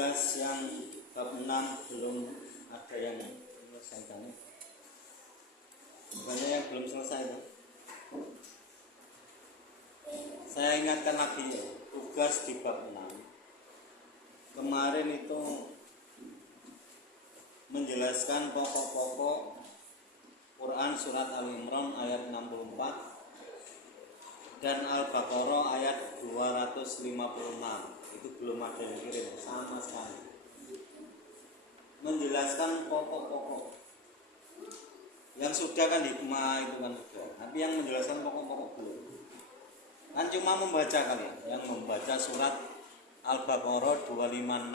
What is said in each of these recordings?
tugas yang bab 6 belum ada yang selesaikan. Banyak yang belum selesai kan? Saya ingatkan lagi ya, tugas di bab 6 kemarin itu menjelaskan pokok-pokok Quran surat Al-Imran ayat 64 dan Al-Baqarah ayat 256. Itu belum ada yang kirim sama sekali. Menjelaskan pokok-pokok. Yang sudah kan hikmah itu kan sudah. Tapi yang menjelaskan pokok-pokok belum. Kan cuma membaca kalian, yang membaca surat Al-Baqarah 256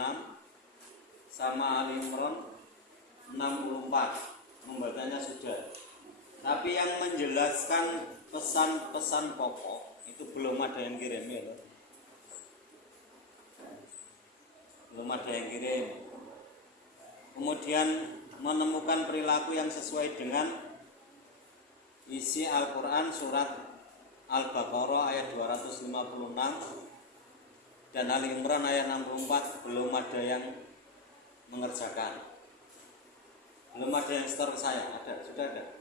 sama Al-Imran 64. Membacanya sudah. Tapi yang menjelaskan pesan-pesan pokok itu belum ada yang kirim ya. Belum ada yang kirim. Kemudian menemukan perilaku yang sesuai dengan isi Al-Quran surat Al-Baqarah ayat 256 dan Ali Imran ayat 64 belum ada yang mengerjakan. Belum ada yang setor ke saya. Ada? Sudah ada?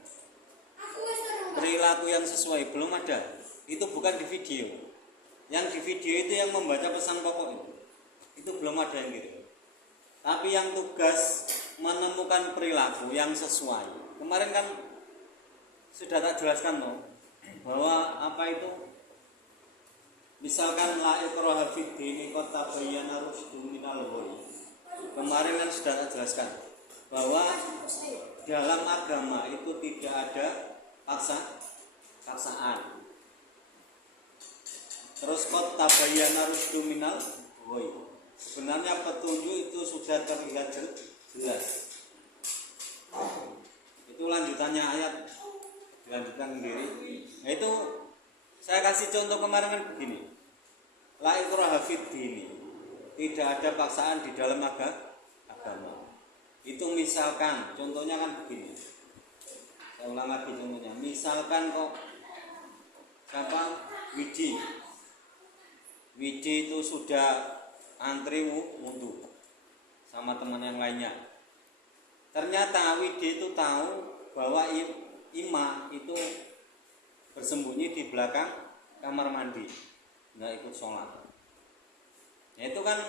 Perilaku yang sesuai belum ada. Itu bukan di video. Yang di video itu yang membaca pesan pokok itu belum ada yang gitu. Tapi yang tugas menemukan perilaku yang sesuai. Kemarin kan sudah tak jelaskan loh, bahwa apa itu? Misalkan la ikraha fid din qad tabayyana rusydu minal ghayy. Kemarin kan sudah tak jelaskan bahwa dalam agama itu tidak ada paksaan. Terus qad tabayyana rusydu minal ghayy. Sebenarnya petunjuk itu sudah terlihat jelas. Itu lanjutannya ayat, dilanjutkan sendiri. Nah itu saya kasih contoh kemarin kan begini. La ikraha fid din. Tidak ada paksaan di dalam agama. Itu misalkan, contohnya kan begini. Saya ulang lagi contohnya. Misalkan kok Widi itu sudah antri wudhu sama teman yang lainnya. Ternyata Widi itu tahu bahwa Ima itu bersembunyi di belakang kamar mandi, nggak ikut sholat. Nah, itu kan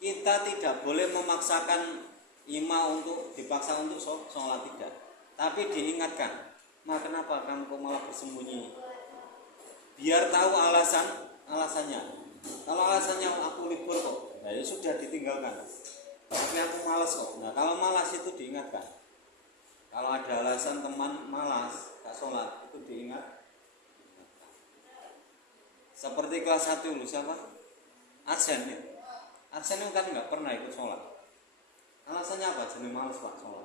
kita tidak boleh memaksakan Ima untuk dipaksa untuk sholat, tidak. Tapi diingatkan, kenapa kamu kok malah bersembunyi? Biar tahu alasannya. Kalau alasannya aku libur kok, ya sudah ditinggalkan. Tapi aku malas kok. Nah kalau malas itu diingatkan. Kalau ada alasan teman malas gak sholat itu diingatkan. Seperti kelas 1 dulu siapa? Arsen ya. Arsen itu kan nggak pernah ikut sholat. Alasannya apa? Jadi malas pak sholat.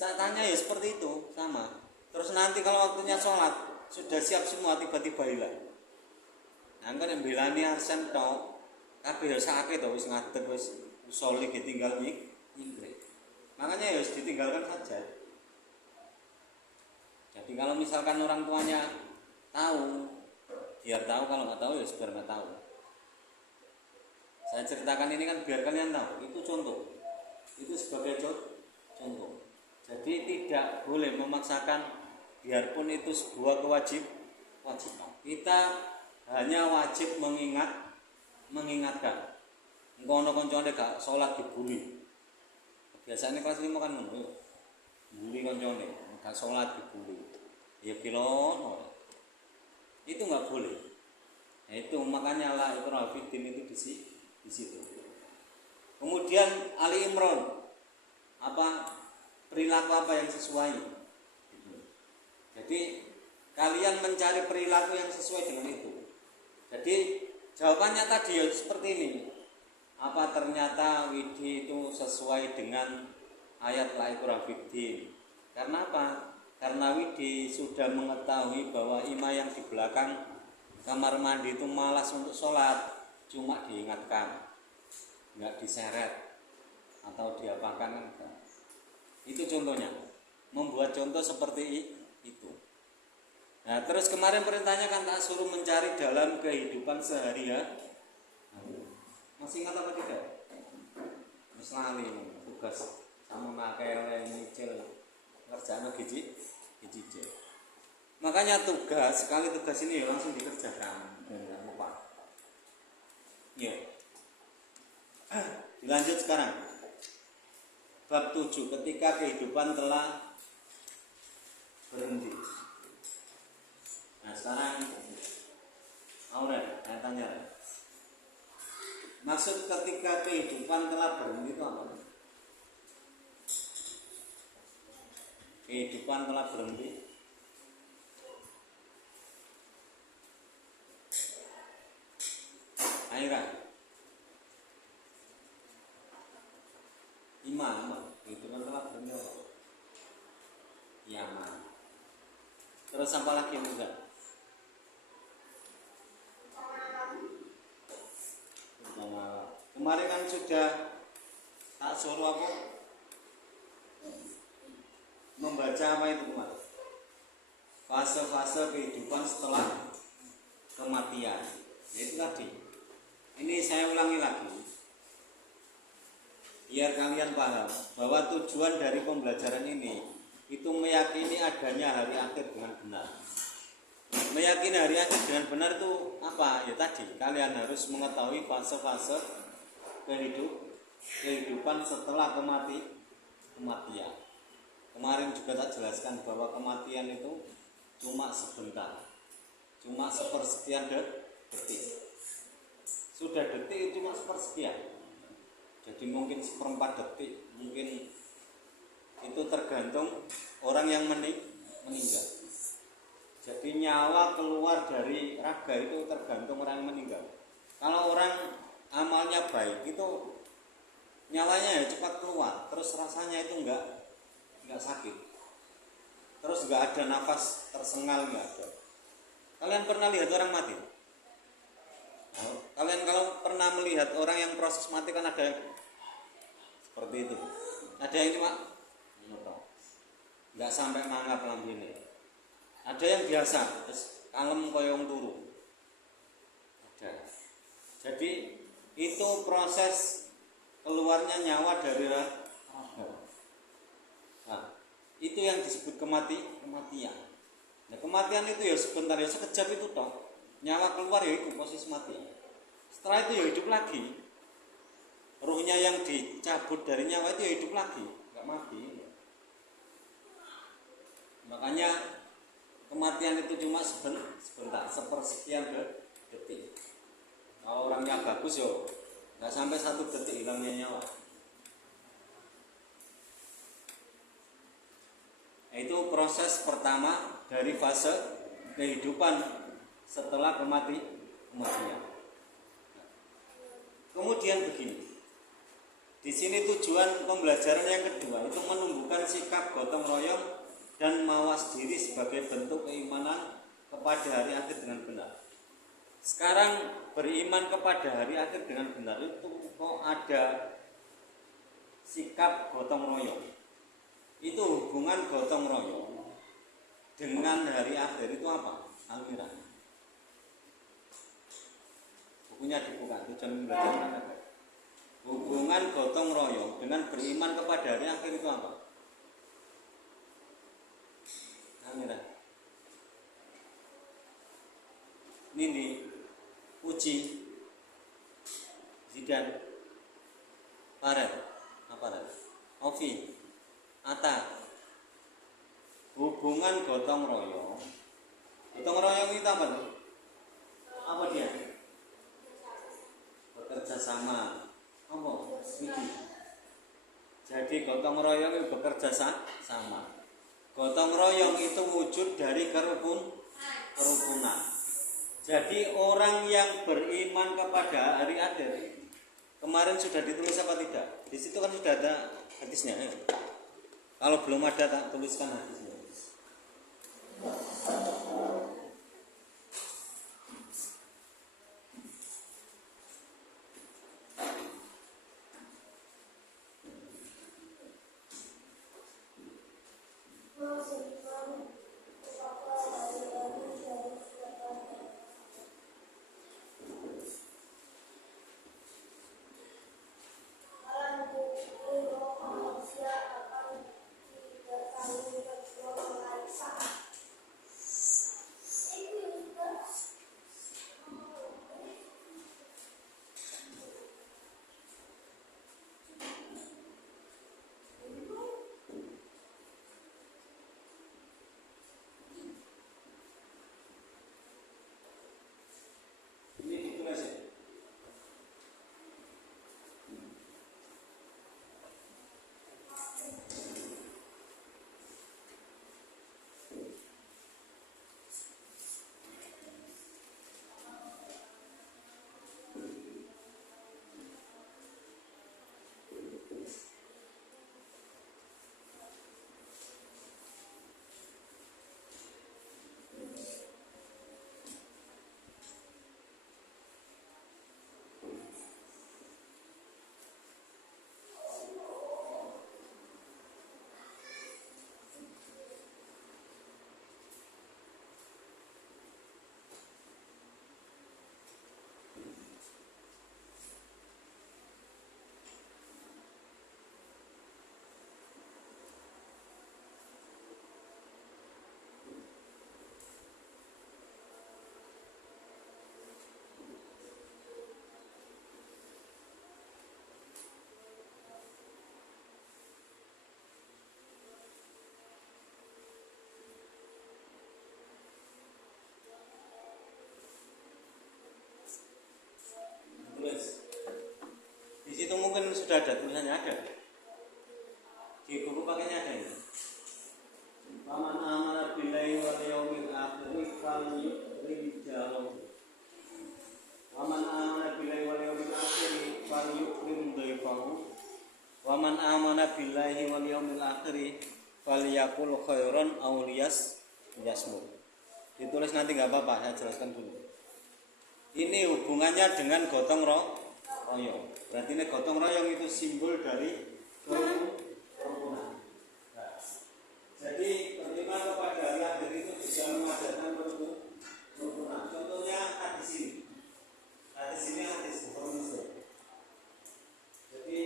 Tanya ya seperti itu sama. Terus nanti kalau waktunya sholat sudah siap semua tiba-tiba hilang. Nah kan yang bilani Arsen tok, kabeh ya sakit to wis ngadeg wis sholih ditinggal nyingkrih. Makanya ya harus ditinggalkan saja. Jadi kalau misalkan orang tuanya tahu, biar tahu, kalau nggak tahu ya biar nggak tahu. Saya ceritakan ini kan biar kalian tahu. Itu contoh. Itu sebagai contoh. Jadi tidak boleh memaksakan, biarpun itu sebuah kewajiban. Kita hanya wajib mengingatkan. Engko ana kancane gak salat dibuli. Biasanya kelas 5 kan ngono. Bully kancane, gak salat dibuli. Ya kilono. Itu enggak boleh. Nah, itu makanya la ikraha fid din itu di situ. Kemudian Ali Imran perilaku apa yang sesuai. Jadi kalian mencari perilaku yang sesuai dengan itu. Jadi jawabannya tadi ya seperti ini. Apa ternyata Widi itu sesuai dengan ayat la ikraha fid din. Karena apa? Karena Widi sudah mengetahui bahwa Ima yang di belakang kamar mandi itu malas untuk sholat, cuma diingatkan, nggak diseret atau diapakan. Itu contohnya. Membuat contoh seperti itu. Nah terus kemarin perintahnya kan tak suruh mencari dalam kehidupan sehari-hari. Masih ingat apa tidak? Wis lali tugas sama makai yang nyicil kerjaan giji. Makanya sekali tugas ini langsung dikerjakan. Jangan lupa. Ya. Dilanjut sekarang. Bab 7, ketika kehidupan telah berhenti. Nah sekarang Aurel, saya tanya, maksud ketika kehidupan telah berhenti itu apa? Kehidupan telah berhenti. Aira, iman, kehidupan telah berhenti. Yaman. Terus apa lagi enggak? Kemarin kan sudah tak suruh aku membaca apa itu kemarin? Fase-fase kehidupan setelah kematian. Itu tadi. Ini saya ulangi lagi. Biar kalian paham bahwa tujuan dari pembelajaran ini itu meyakini adanya hari akhir dengan benar. Meyakini hari akhir dengan benar itu apa? Ya tadi, kalian harus mengetahui fase-fase kehidupan setelah kematian. Kemarin juga tak jelaskan bahwa kematian itu cuma sebentar, cuma sepersekian detik. Sudah detik itu cuma sepersekian. Jadi mungkin seperempat detik, mungkin itu tergantung orang yang meninggal. Jadi nyawa keluar dari raga itu tergantung orang yang meninggal. Kalau orang amalnya baik itu nyawanya ya cepat keluar, terus rasanya itu enggak sakit, terus enggak ada nafas tersengal, enggak ada. Kalian pernah lihat orang mati? Nah, kalian kalau pernah melihat orang yang proses mati kan ada yang seperti itu, ada yang cuma enggak sampai mangap lambene, ada yang biasa terus kalem koyong turu, ada. Jadi itu proses keluarnya nyawa dari raga. Nah, itu yang disebut kematian. Nah, kematian itu ya sebentar, ya sekejap itu toh. Nyawa keluar ya itu posisi mati. Setelah itu ya hidup lagi. Ruhnya yang dicabut dari nyawa itu ya hidup lagi, enggak mati. Makanya kematian itu cuma sebentar, sepersekian detik. Kalau orangnya bagus yo, nggak sampai 1 detik hilangnya nyawa. Itu proses pertama dari fase kehidupan setelah kematian. Kemudian begini, di sini tujuan pembelajaran yang kedua itu menumbuhkan sikap gotong royong dan mawas diri sebagai bentuk keimanan kepada hari akhir dengan benar. Sekarang beriman kepada hari akhir dengan benar itu kok ada sikap gotong royong. Itu hubungan gotong royong dengan hari akhir itu apa? Almiran. Bukunya dibuka, tujuan belajar. Hubungan gotong royong dengan beriman kepada hari akhir itu apa? Almiran. Nindi, Uci, Zidan, Farel, Ovi, Ata. Hubungan gotong royong. Gotong royong itu apa tuh? Apa dia? Bekerja sama. Apa? Niki. Jadi gotong royong itu bekerja sama. Gotong royong itu wujud dari kerukunan. Jadi orang yang beriman kepada hari akhir, kemarin sudah ditulis apa tidak? Di situ kan sudah ada hadisnya. Kalau belum ada, tak tuliskan hadisnya. akhiri fal yukrim jalahu. Wa man amana billahi wal yawmil akhir fal yukrim dhaifahu. Wa man amana billahi wal yawmil akhir falyaqul khairan aw liyasmut. Ditulis nanti nggak apa-apa, saya jelaskan dulu. Ini hubungannya dengan gotong royong. Berarti ini gotong royong itu simbol dari kerukunan. Nah, jadi beriman kepada hari akhir itu bisa mengajarkan kerukunan. Contohnya hadis ini. Hadis ini hadis Bukhari Muslim. Jadi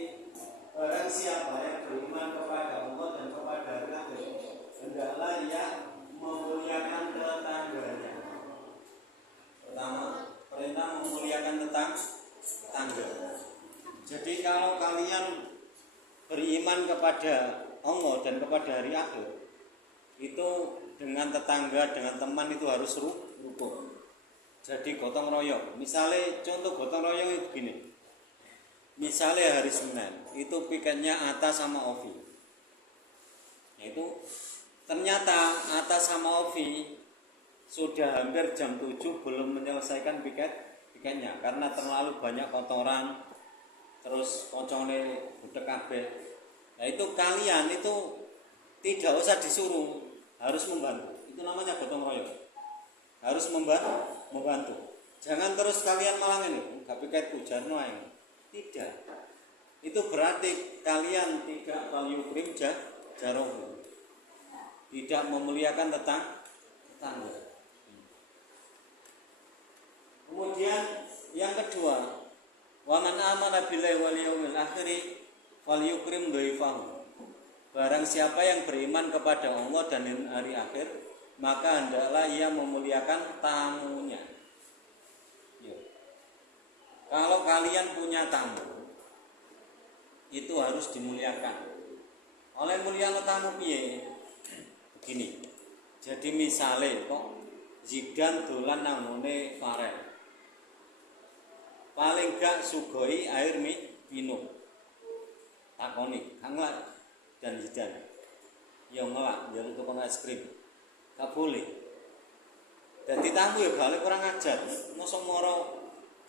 barang siapa yang beriman kepada Allah dan kepada hari akhir, hendaklah ia memuliakan tetangganya. Pertama, perintah memuliakan tetangga. Jadi kalau kalian beriman kepada Allah dan kepada hari akhir, itu dengan tetangga, dengan teman itu harus rukun. Jadi gotong royong. Misalnya contoh gotong royong itu begini. Misalnya hari Senin, itu piketnya Ata sama Ovi. Itu ternyata Ata sama Ovi sudah hampir jam 7 belum menyelesaikan piketnya karena terlalu banyak kotoran, terus kocone budek kabeh. Nah itu kalian itu tidak usah disuruh, harus membantu. Itu namanya gotong royong. Harus membantu. Jangan terus kalian malah ini, gak piket pujarno ae. Tidak. Itu berarti kalian tidak yukrim jarohu. Tidak memuliakan tetangga. Kemudian yang kedua, wa man amana billahi wal yawmil akhir falyukrim dhaifahu. Barang siapa yang beriman kepada Allah dan hari akhir, maka hendaklah ia memuliakan tamunya. Yuk. Kalau kalian punya tamu, itu harus dimuliakan. Oleh mulyano tamu piye? Begini. Jadi misale kok Zidane dolan nangone Farel. Paling gak sugoi air minum. Takoni, hangat dan Zidane. Ya ngelak, jaluk tukang es krim. Gak boleh. Jadi tamu ya balik kurang ajar. Mosok moro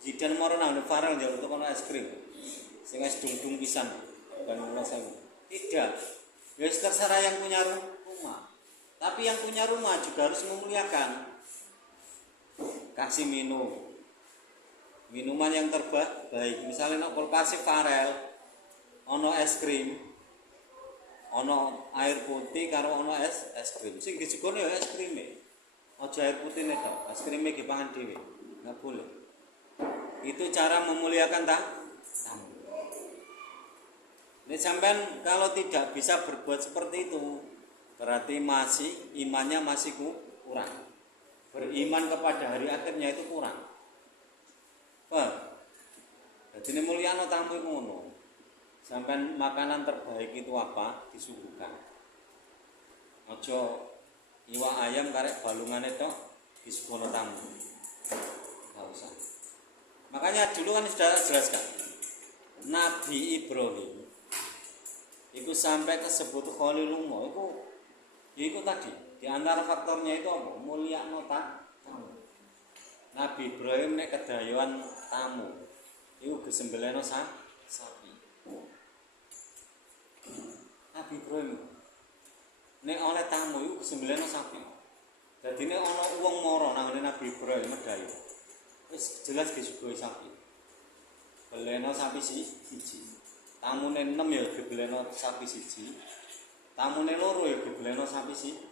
Zidane moro nang Farel jaluk tukang es krim. Sing es dung-dung pisan dan merasa tidak. Ya terserah yang punya rumah. Tapi yang punya rumah juga harus memuliakan. Kasih minuman yang terbaik. Misalnya no kulkas Farel, ono es krim, ono air putih karo ono es krim. Sing disugone ya es krim e. Aja air putih nek tok, es krim e dipangan dhewe. Enggak boleh. Itu cara memuliakan tamu. Nek sampean kalau tidak bisa berbuat seperti itu, berarti imannya masih kurang. Beriman kepada hari akhirnya itu kurang. Jadi ini mulyano tamu itu ngono. Sampai makanan terbaik itu apa? Disuguhkan. Ojo iwak ayam karek balungan itu disuguhkan tamu. Gak usah. Makanya dulu kan sudah jelaskan. Nabi Ibrahim itu sampai kesebut Khalilullah itu tadi. Di antara faktornya itu apa? Mulyano tamu. Nabi Ibrahim nek kedayoan tamu iku gesembeleno sapi. Nabi Ibrahim nek oleh tamu iku gesembeleno sapi. Dadi nek ana wong mara nang Nabi Ibrahim medayo. Wis jelas disuguhi sapi. Beleno sapi siji. Tamune 6 ya dibeleno sapi siji. Tamune 2 ya dibeleno sapi siji.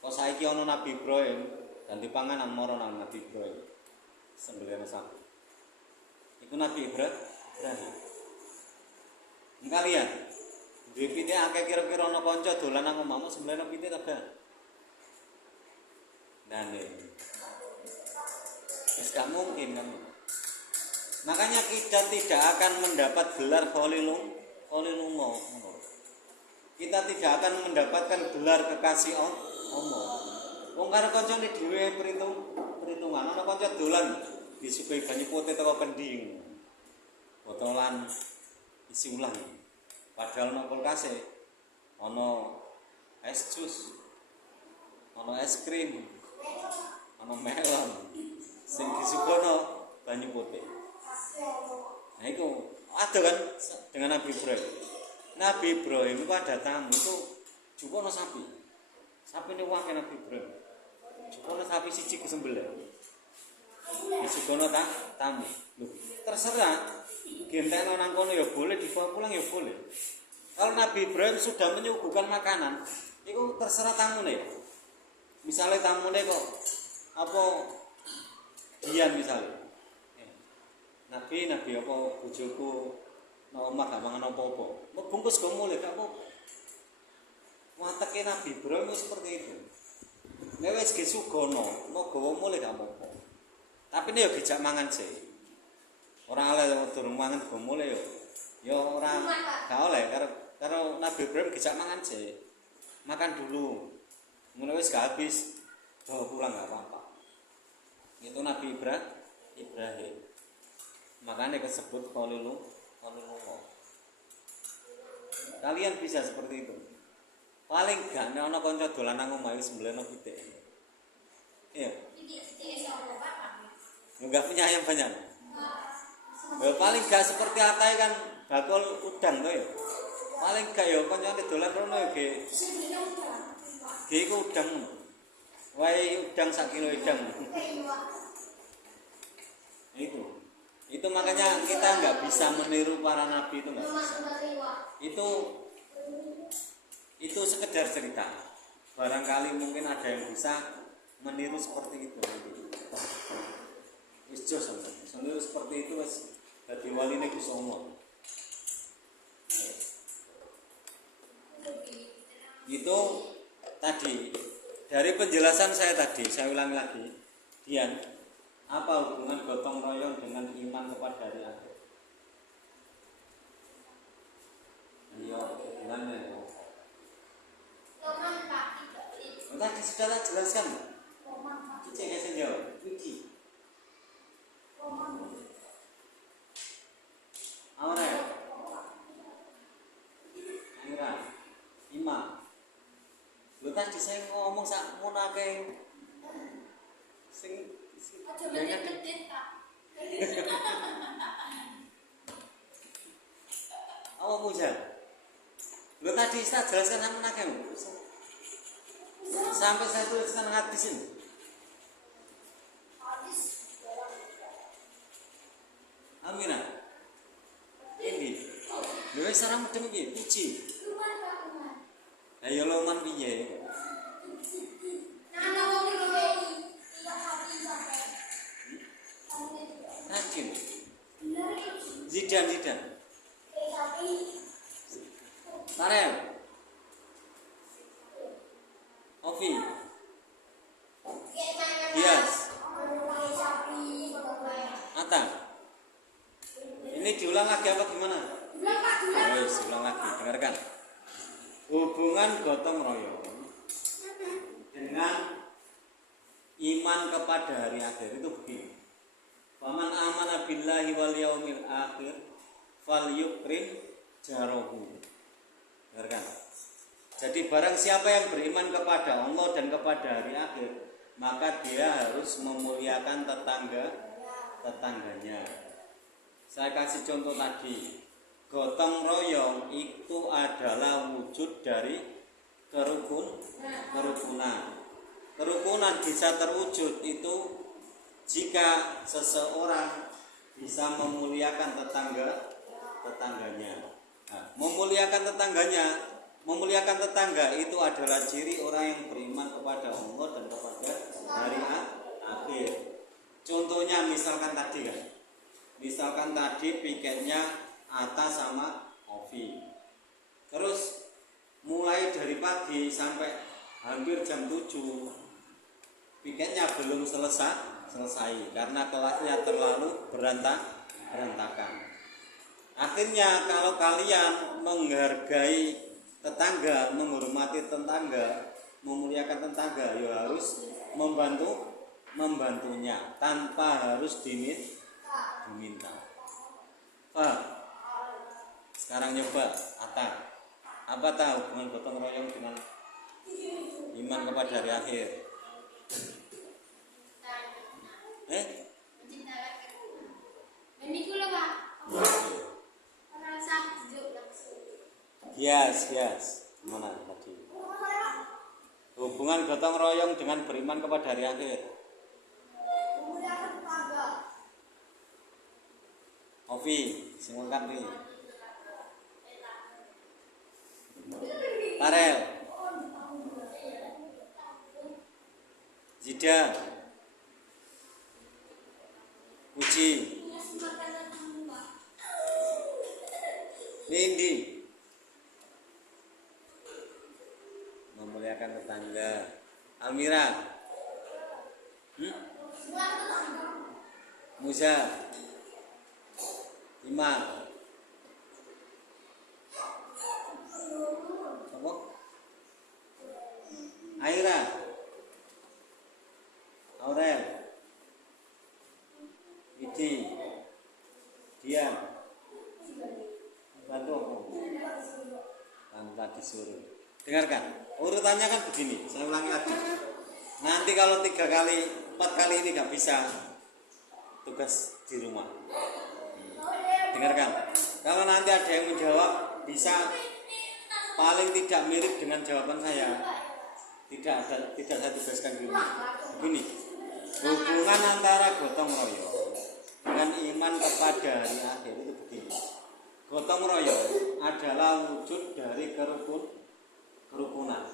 Kok saiki ana Nabi Ibrahim dan dipangan amoro nang Nabi Ibrahim sembelih sapi. Iku Nabi Ibrahim. Kalian duwe pite akeh kira-kira ana kanca dolan nang omahmu sembelih pite ta gak? Nah, wis gak mungkin kan. Makanya kita tidak akan mendapat gelar Khalilullah. Kita tidak akan mendapatkan gelar kekasih Allah. Wong karo kancane dhewe perhitungan ana kanca dolan disuguhi banyu putih teko kending. Botolan isi ulang. Padahal nang kulkase ana es jus. ana es krim, ana melon, sing disuguhno banyu putih. Nah itu ada kan dengan Nabi Ibrahim. Nabi Ibrahim itu ada tamu itu jukono sapi. Sapi ini wake Nabi Ibrahim. Jukono sapi siji ku sembelih. Jukono tamu. Loh, terserah. Gentekno nang kono ya boleh, dibawa pulang ya boleh. Kalau Nabi Ibrahim sudah menyuguhkan makanan, itu terserah tamune. Misalnya tamune kok apa dian misalnya. Nabi apa bojoku nang omah gak mangan apa-apa. Bungkus go mulih gak apa-apa. Wateke Nabi Ibrahim seperti itu. Nek wis ge sugono, mau gawa mulih gak apa-apa. Tapi nek yo dijak mangan sih. Ora oleh durung mangan go mulih yo. Yo ora gak oleh karo Nabi Ibrahim dijak mangan sih. Makan dulu. Ngono wis gak habis, bawa pulang gak apa-apa. Itu Nabi Ibrahim. Makanya disebut qalilun. Kalian bisa seperti itu. Paling gak nek ana kanca dolan nang omah wis sembelihno pitik. Iya. Enggak punya ayam banyak. Ya paling gak seperti atai kan bakul udang to ya. Paling gak ya kancane dolan rono ya ge. Ge iku udang. Wae udang sak kilo udang. Itu makanya kita nggak bisa meniru para nabi itu nggak bisa. Itu sekedar cerita. Barangkali mungkin ada yang bisa meniru seperti itu. Wis jos meniru seperti itu wis dadi waline Gusti Allah. Itu tadi dari penjelasan saya ulangi lagi. Dian, apa hubungan gotong royong dengan iman kepada hari akhir? Iya, hubungannya. Tadi sudah tak jelaskan. Cek ya senjol, Wiki. Aurel, Amira, Ima. Lu tadi saya ngomong sak munake sing gedhe tak. Apa puja? Lu tadi saya jelaskan sak munake. Sampai saya tuliskan hadis ini. Amira. Ini. Lha wis ora mudeng iki, puji. Ayo loman piye? Hakim. Zidan. Tarem. Ovi. Yes. Ata. Ini diulang lagi apa gimana? Ulang lagi, dengarkan. Hubungan gotong royong dengan iman kepada hari akhir itu begini. Faman amana billahi wal yaumil akhir falyukrim jarahu. Dengarkan. Jadi barang siapa yang beriman kepada Allah dan kepada hari akhir, maka dia harus memuliakan tetangganya. Saya kasih contoh tadi. Gotong royong itu adalah wujud dari kerukunan. Kerukunan bisa terwujud itu jika seseorang bisa memuliakan tetangganya. Nah, memuliakan tetangga itu adalah ciri orang yang beriman kepada Allah dan kepada hari akhir. Contohnya misalkan tadi piketnya Ata sama Ovi. Terus mulai dari pagi sampai hampir jam 7 piketnya belum selesai karena kelasnya terlalu berantakan. Akhirnya kalau kalian menghargai tetangga, menghormati tetangga, memuliakan tetangga, ya harus membantunya tanpa harus diminta. Sekarang nyoba Ata. Apa tahu hubungan gotong royong dengan beriman kepada hari akhir. Yes. Mana tadi? Hubungan gotong royong dengan beriman kepada hari akhir. Ovi, simulkan nih. Tarel. Zida. Uji. Nindi. Memuliakan tetangga. Almira. Musa. Imam. Apa? Aira. Aurel. Idi. Diam. Bantu. Tadi suruh. Dengarkan. Urutannya kan begini. Saya ulangi lagi. Nanti kalau 3 kali, 4 kali ini nggak bisa, tugas di rumah. Dengarkan. Kalau nanti ada yang menjawab bisa paling tidak mirip dengan jawaban saya, tidak saya tugaskan di rumah. Begini, hubungan antara gotong royong dengan iman kepada hari akhir itu begini. Gotong royong adalah wujud dari kerukunan.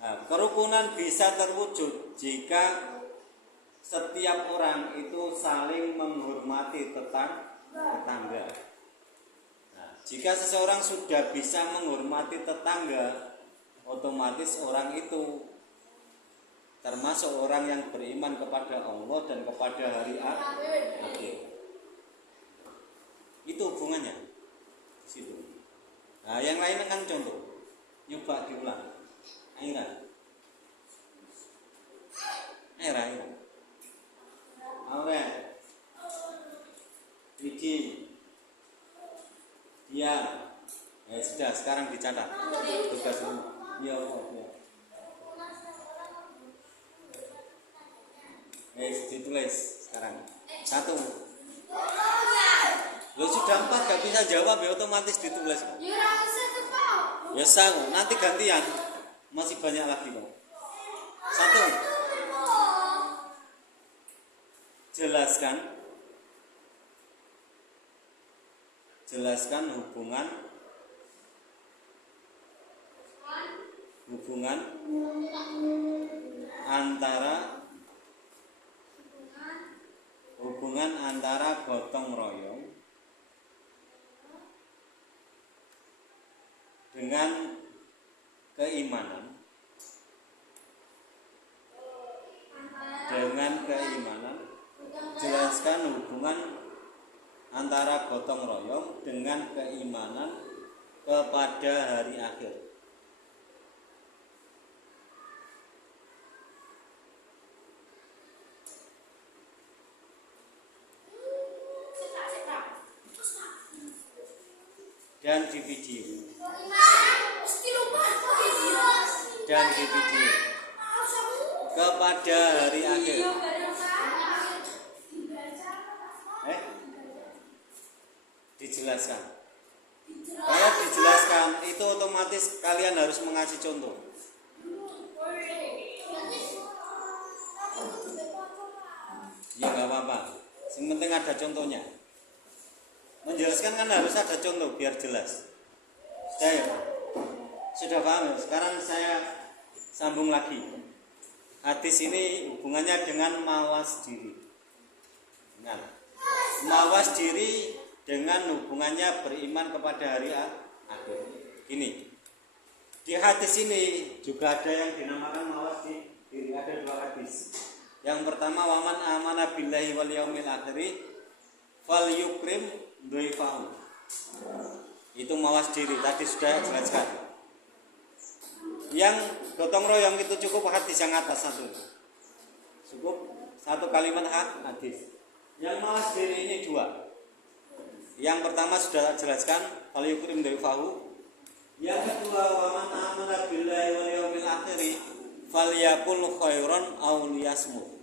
Nah, kerukunan bisa terwujud jika setiap orang itu saling menghormati tetangga. Nah, jika seseorang sudah bisa menghormati tetangga, otomatis orang itu termasuk orang yang beriman kepada Allah dan kepada hari akhir. Itu hubungannya. Situ. Nah, yang lain kan contoh. Nyoba diulang. Aira. Aurel. Wiji. Dia. Sudah, sekarang dicatat. Tugas rumah. Ya. Ditulis sekarang. 1. Lo sudah 4 gak bisa jawab ya otomatis ditulis. Ya sang, nanti gantian. Masih banyak lagi kok. 1. Jelaskan hubungan antara gotong royong dengan keimanan. Jelaskan hubungan antara gotong royong dengan keimanan kepada hari akhir. Dan di video. Kepada hari akhir. Dijelaskan. Kalau dijelaskan itu otomatis kalian harus mengasih contoh. Ya nggak apa-apa. Yang penting ada contohnya. Menjelaskan kan harus ada contoh biar jelas. Sudah paham ya? Sekarang saya sambung lagi. Hadis ini hubungannya dengan mawas diri. Nah, mawas diri dengan hubungannya beriman kepada hari akhir. Ini di hadis ini juga ada yang dinamakan mawas diri. Ada 2 hadis. Yang pertama, waman amana billahi wal yaumil akhir fal yukrim dhaifahu. Itu mawas diri, tadi sudah jelaskan. Yang gotong royong itu cukup hadis yang atas 1. Cukup 1 kalimat hadis. Yang mawas diri ini 2. Yang pertama sudah jelaskan, fal yukrim dhaifahu. Yang kedua, waman amana billahi wal yaumil akhir falyakul khairan aw liyasmut.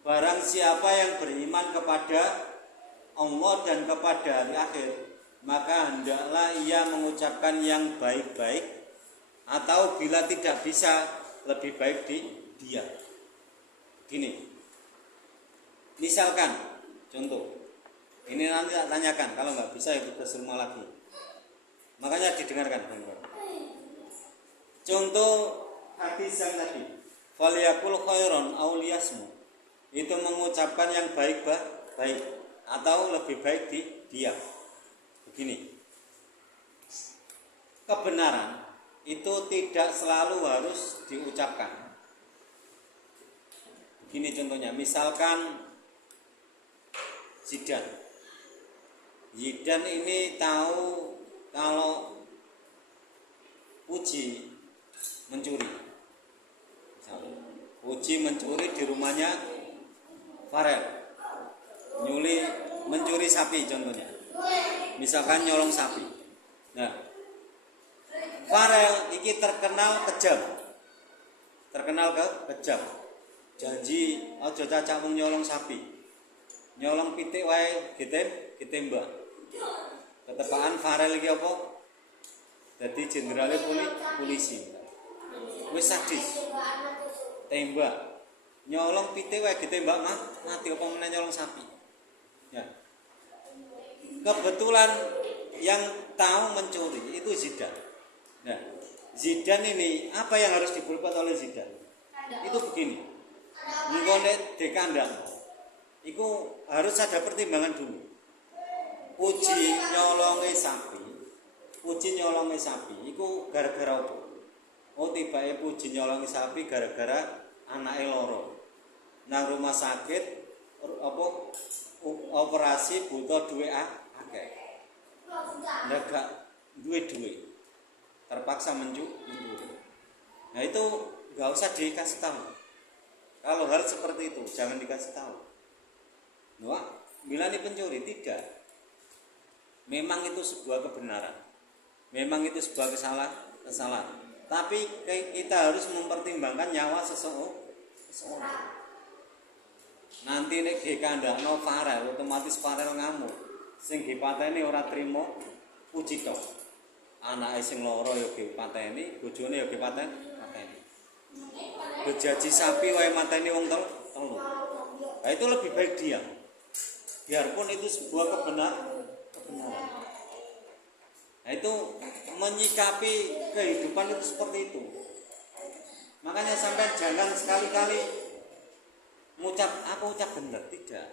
Barang siapa yang beriman kepada Allah dan kepada hari akhir, maka hendaklah ia mengucapkan yang baik-baik, atau bila tidak bisa lebih baik diam. Gini, misalkan contoh, ini nanti tak tanyakan, kalau nggak bisa itu ke rumah lagi, makanya didengarkan. Contoh hadis yang tadi, falyakul khairan aw liyasmut, itu mengucapkan yang baik atau lebih baik diam. Begini, kebenaran itu tidak selalu harus diucapkan. Begini contohnya, misalkan Zidan ini tahu kalau Puji mencuri. Puji mencuri di rumahnya Farel, mencuri sapi contohnya, misalkan nyolong sapi. Nah, Farel ini terkenal kejam, janji aja cacak wong nyolong sapi, nyolong pitik wae ditembak. Ketepaan Farel iki apa? Dadi jenderale polisi. Wis sadis, tembak. Nyolong pitik wae ditembak mati, apa meneh nyolong sapi. Ya. Kebetulan yang tahu mencuri itu Zidan. Nah, Zidan ini apa yang harus diperbuat oleh Zidan? Itu begini. Engko nek dikandang, itu harus ada pertimbangan dulu. Puji nyolonge sapi, itu gara-gara apa? Oh, tibake Puji nyolonge sapi gara-gara anake loro. Nang rumah sakit operasi butuh duit akeh. Ndak gak duit. Terpaksa mencuri. Nah, itu enggak usah dikasih tahu. Kalau hal seperti itu jangan dikasih tahu. Wah, bilani pencuri tidak. Memang itu sebuah kebenaran. Memang itu sebuah kesalahan. Tapi kita harus mempertimbangkan nyawa seseorang. Nanti nek dikandakno Farel, otomatis Farel ngamuk. Sing dipateni ora trimo Puji tok. Anake sing loro ya dipateni, bojone ya dipateni. Bejaji sapi wae mateni wong telu. Nah, itu lebih baik diam. Biarpun itu sebuah kebenaran. Nah, itu menyikapi kehidupan itu seperti itu. Makanya sampai jangan sekali-kali aku ucap benar, tidak.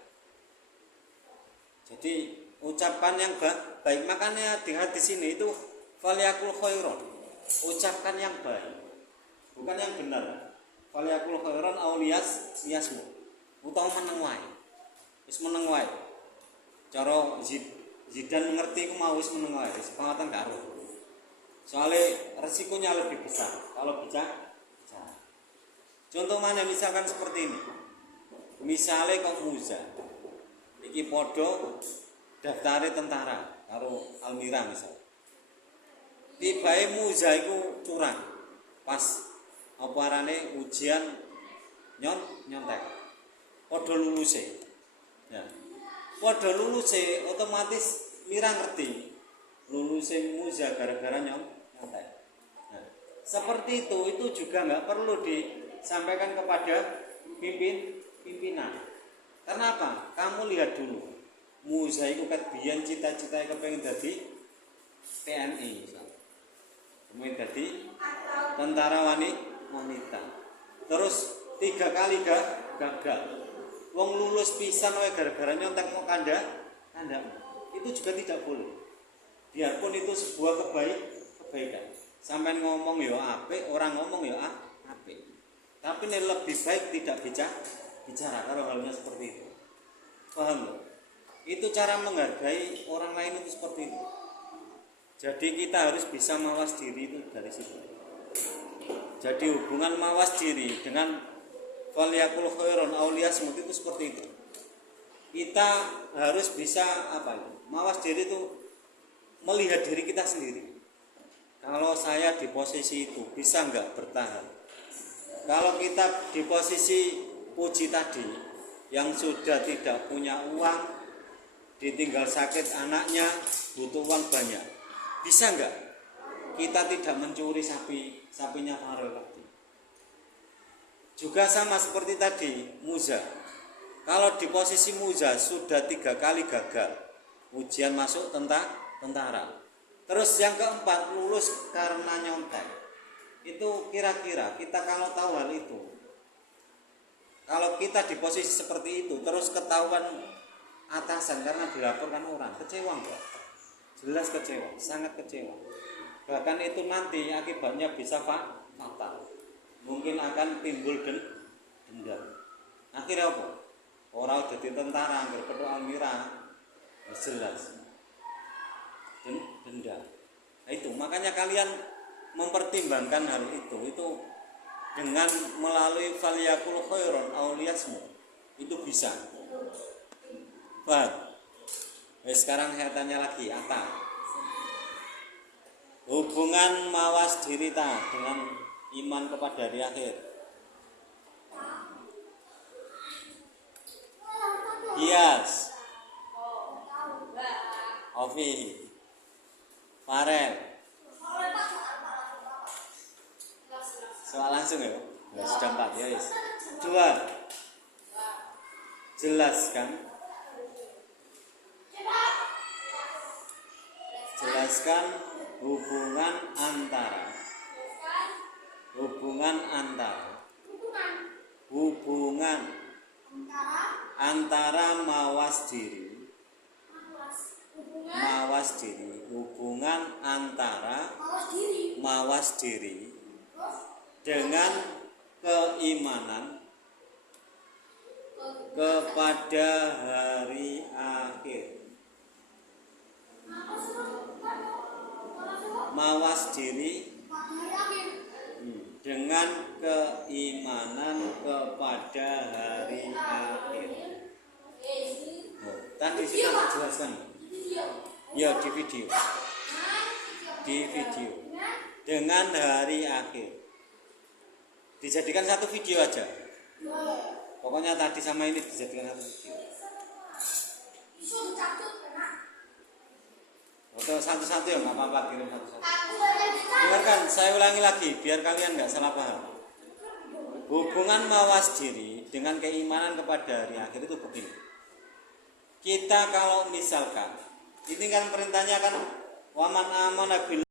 Jadi ucapkan yang baik. Makanya di hadis ini itu falyakul khairan, ucapkan yang baik, bukan yang benar. Falyakul khairan aw liyasmut, utawa meneng wae. Wis meneng wae. Cara Zidan ngerti ku mau wis meneng wae, sepengatan karo. Soalnya resikonya lebih besar kalau bicara. Contoh mana misalkan seperti ini. Misalnya kok Muza iki podo daftare tentara karo Almira misal. Tibae Muza iku curang. Pas apa arane ujian nyontek. Podo luluse. Ya. Podo luluse otomatis Mira ngerti. Luluse Muza gara-gara nyontek. Nah, seperti itu juga nggak perlu disampaikan kepada pimpinan. Karena apa? Kamu lihat dulu. Muza iku ket biyen cita-citae kepengin dadi TNI misalnya. Kepengin dadi tentara wanita. Terus 3 kali gagal. Wong lulus pisan wae gara-gara nyontek mau kandha. Itu juga tidak boleh. Biarpun itu sebuah kebaikan. Sampai ngomong ya apik, orang ngomong ya apik. Tapi lebih baik tidak bicara kalau halnya seperti itu. Paham loh? Itu cara menghargai orang lain itu seperti itu. Jadi kita harus bisa mawas diri itu dari situ. Jadi hubungan mawas diri dengan falyakul khairan aw liyasmut itu seperti itu. Kita harus bisa mawas diri itu melihat diri kita sendiri. Kalau saya di posisi itu bisa enggak bertahan? Kalau kita di posisi Puji tadi yang sudah tidak punya uang, ditinggal sakit anaknya, butuh uang banyak, bisa nggak kita tidak mencuri sapinya Farel tadi? Juga sama seperti tadi Muza. Kalau di posisi Muza sudah 3 kali gagal ujian masuk tentara, terus yang keempat lulus karena nyontek, itu kira-kira kita kalau tahu hal itu, kalau kita di posisi seperti itu terus ketahuan atasan karena dilaporkan orang, kecewa enggak? Jelas kecewa, sangat kecewa. Bahkan itu nanti akibatnya bisa fatal. Mungkin akan timbul dendam. Akhirnya apa? Orang jadi tentara berpedo almira, jelas dendam. Nah, itu makanya kalian mempertimbangkan hal itu dengan melalui faliyakul khairon auliyasmu itu bisa. Baik. Sekarang saya tanya lagi, Atta. Hubungan mawas diri dengan iman kepada hari akhir. Gias, Ovi, Farel. Soal langsung ya? Ya sudah 4 ya. Yes. 2. Jelaskan hubungan antara mawas diri hubungan antara mawas diri dengan keimanan kepada hari akhir. Mawas diri dengan keimanan kepada hari akhir. Tadi sudah dijelaskan. Ya, di video. Dengan hari akhir. Dijadikan satu video aja. Pokoknya tadi sama ini dijadikan satu video. Foto satu-satu ya, nggak apa-apa, kirim satu-satu. Dengarkan, saya ulangi lagi biar kalian nggak salah paham. Hubungan mawas diri dengan keimanan kepada hari akhir itu begini. Kita kalau misalkan ini kan perintahnya kan waman amana bil